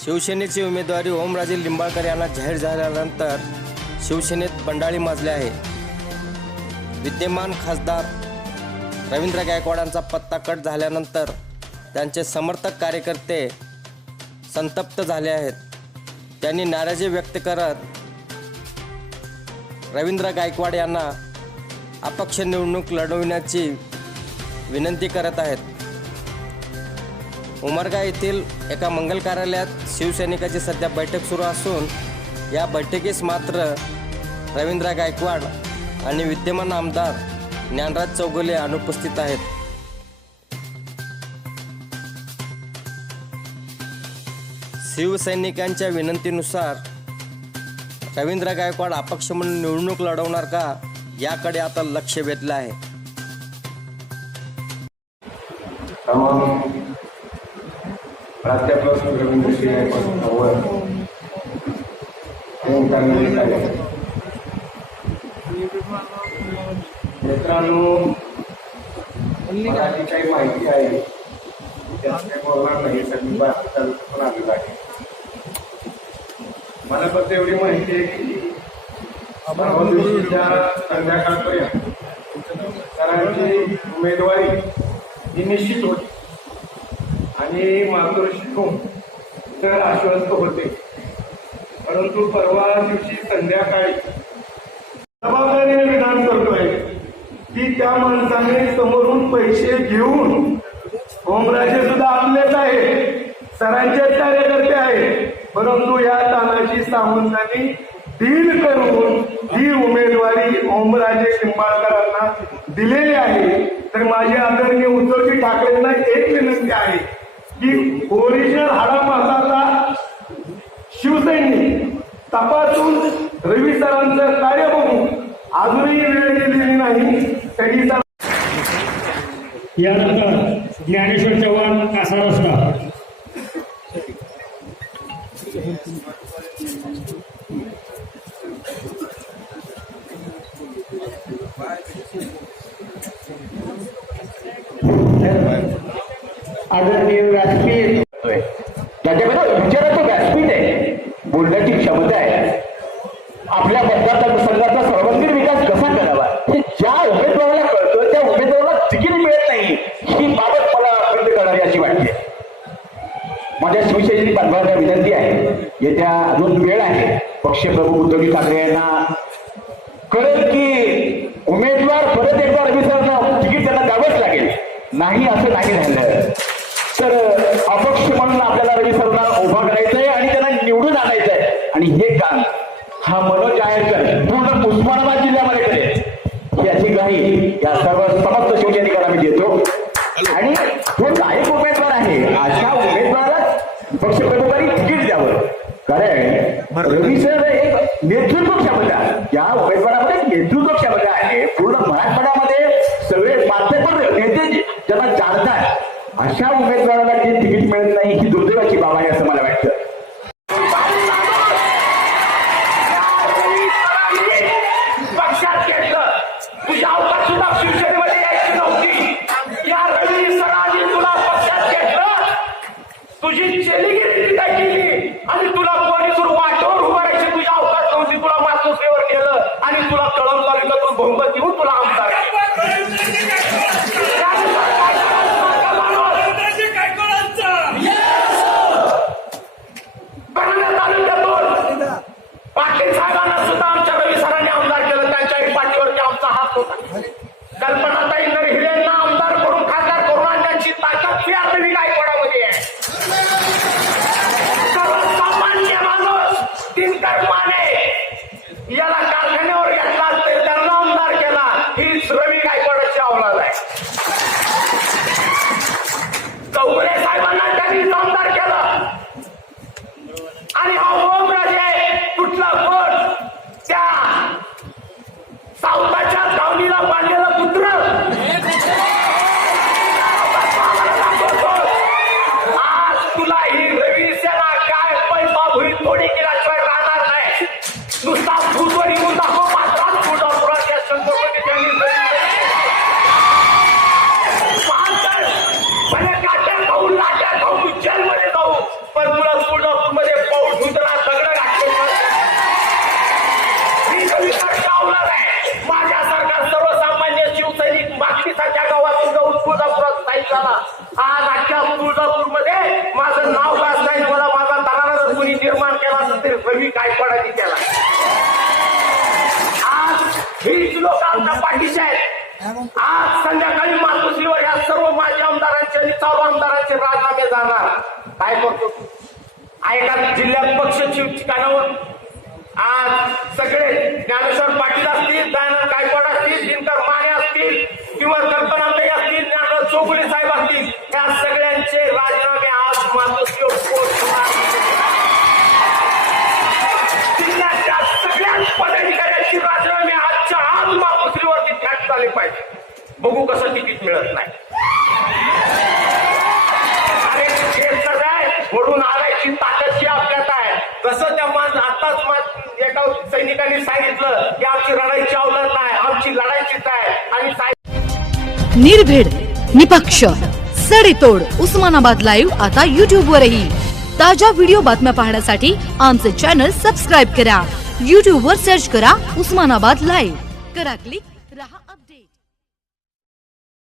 शिवसेनेची उमेदवारी ओमराजे लिंबाळकर यांना जाहीर झाल्यानंतर शिवसेनेत बंडाळी माजली आहे। विद्यमान खासदार रवींद्र गायकवाडांचा पत्ता कट झाल्यानंतर त्यांचे समर्थक कार्यकर्ते संतप्त झाले आहेत। त्यांनी नाराजी व्यक्त करत रवींद्र गायकवाड यांना अपक्ष निवडणूक लढवण्याची विनंती करत आहेत। उमरगा येथील एका मंगल कार्यालयात शिवसैनिकाची सध्या बैठक सुरू असून या बैठकीस मात्र रवींद्र गायकवाड आणि विद्यमान आमदार ज्ञानराज चौगुले अनुपस्थित आहेत। शिवसैनिकांच्या विनंतीनुसार रवींद्र गायकवाड अपक्ष म्हणून निवडणूक लढवणार का याकडे आता लक्ष वेधलं आहे। प्राध्यापक रवींद्र मित्रांनो, मराठी काही माहिती आहे त्यात बोलणार नाही, सगळी बात पण आलेलं आहे। मला फक्त एवढी माहिती आहे की परवा दिवशीच्या संध्याकाळपर्यंत सरांची उमेदवारी ही निश्चित होती आणि मातोश्रीतून तर आश्वस्त होते, परंतु परवा दिवशी संध्याकाळी जबाबदारीने विधान करतोय की त्या माणसाने समोरून पैसे घेऊन, ओमराजे सुद्धा आपलेच आहे, सरांचेच कार्यकर्ते आहेत, परंतु या तानाजी सावंतांनी डील करून ही उमेदवारी ओमराजे लिंबाळकरांना दिलेली आहे। तर माझे आदरणीय उद्धवजी ठाकरेंना एक विनंती आहे की ओरिजिनल हाडामासाचा शिवसैनिक तपासून रवी सरांचं कार्य बघून अजूनही वेळ दिलेली नाही तरी यानंतर ज्ञानेश्वर चव्हाण कासा रस्ता। आदरणीय व्यासपीठ त्याच्याकडे विचाराचं व्यासपीठ आहे, बोलण्याची क्षमता आहे। आपल्या मतदारसंघाचा सर्वांगीण विकास कसा करावा हे ज्या उमेदवाराला कळतं त्या उमेदवाराला तिकीट मिळत नाही ही बाबत मला खंत करणारी अशी वाटते। माझ्या शिवसैनिक बांधवांना विनंती आहे, येत्या अजून वेळ आहे, पक्षप्रमुख उद्धवजी ठाकरे यांना कळेल की उमेदवार परत एकदा रवी सरांना तिकीट त्यांना द्यावंच लागेल, नाही असं नाही राहिलं तर अपक्ष म्हणून आपल्याला रवी सरांना उभा करायचंय आणि त्यांना निवडून आणायचंय। आणि हे काम हा मनोज आहेरकर पूर्ण उस्मानाबाद जिल्ह्यामध्ये करेल याची ग्वाही या सर्व समस्त शिवसैनिकांना मी देतो। आणि जो नायक उमेदवार आहे अशा उमेदवाराला पक्षप्रमुखांनी तिकीट द्यावं, कारण रवी सर एक नेतृत्व क्षमता, या उमेदवारामध्ये नेतृत्व क्षमता आहे। पूर्ण मराठवाड्यामध्ये सगळे माध्यम नेते ज्यांना जाणतात अशा उमेदवाराला जे तिकीट मिळत नाही ही दुर्दैवाची बाब आहे असं मला वाटतं। पक्षात घेतलं, तुझ्या अवकाश सुद्धा शिवसेनेमध्ये यायची नव्हती, या रवी सरांनी तुला पक्षात घेतलं, तुझी चेलीगिरी काय केली आणि तुला पोलिसवर वाटेवर उभं राहायची तुझ्या अवकाश नव्हती, तुला मातोश्रीवर केलं आणि तुला कळम तालुक्यातून बहुमत देऊन तुला आमदार पाटील साहेबांना सुद्धा आमच्या रवी सरांनी आमदार केलं, त्यांच्याही पाठीवरती आमचा हात होता। कल्पनाताई हिरेंना आमदार करून खासदार करून आणि त्यांची ताकद या रवी गायकवाडामध्ये आहे। सर्वसामान्य माणूस दिनकर माने याला कारखान्यावर घेतला तर त्यांना आमदार केला, ही रवी गायकवाडाची अवलाद आहे। माझं नाव गाजलंय, मला माझा तरारा जर कोणी निर्माण केला असेल तरी रवी गायकवाडांनी केला. आज हीच लोक आमच्या पाठीचे आहेत. आज संध्याकाळी मातोश्रीवर या सर्व माजी आमदारांचे आणि चालू आमदारांचे राजीनामे जाणार. काय करतो तू? एका जिल्ह्यात पक्ष ठिकाणावर आज सगळे ज्ञानेश्वर पाटील असतील, दयानंद गायकवाड असतील, दिनकर माने असतील किंवा कल्पनाताई असतील, ज्ञानराज चौगुले साहेब असतील, या सगळ्यांचे राजीनामे आज मातोश्रीवर पोहोचणार. जिल्ह्याच्या सगळ्याच पदाधिकाऱ्यांचे राजीनामे आजच्या आज मातोश्रीवरती थॅट झाले पाहिजे. बघू कसं तिकीट मिळत नाही. अरे हे सगळं म्हणून आणायची ताकदची आपल्यात आहे. कसं त्या आताच एका सैनिकांनी सांगितलं की आमची लढाईची अवलंब नाही, आमची लढायचीच आहे. आणि निर्भीड, निपक्ष, सडेतोड उस्मानाबाद लाईव्ह आता YouTube वरही. ताज्या व्हिडिओ बातम्या पाहण्यासाठी आमचे चॅनल सबस्क्राईब करा. YouTube वर सर्च करा उस्मानाबाद लाईव्ह. करा क्लिक, रहा अपडेट.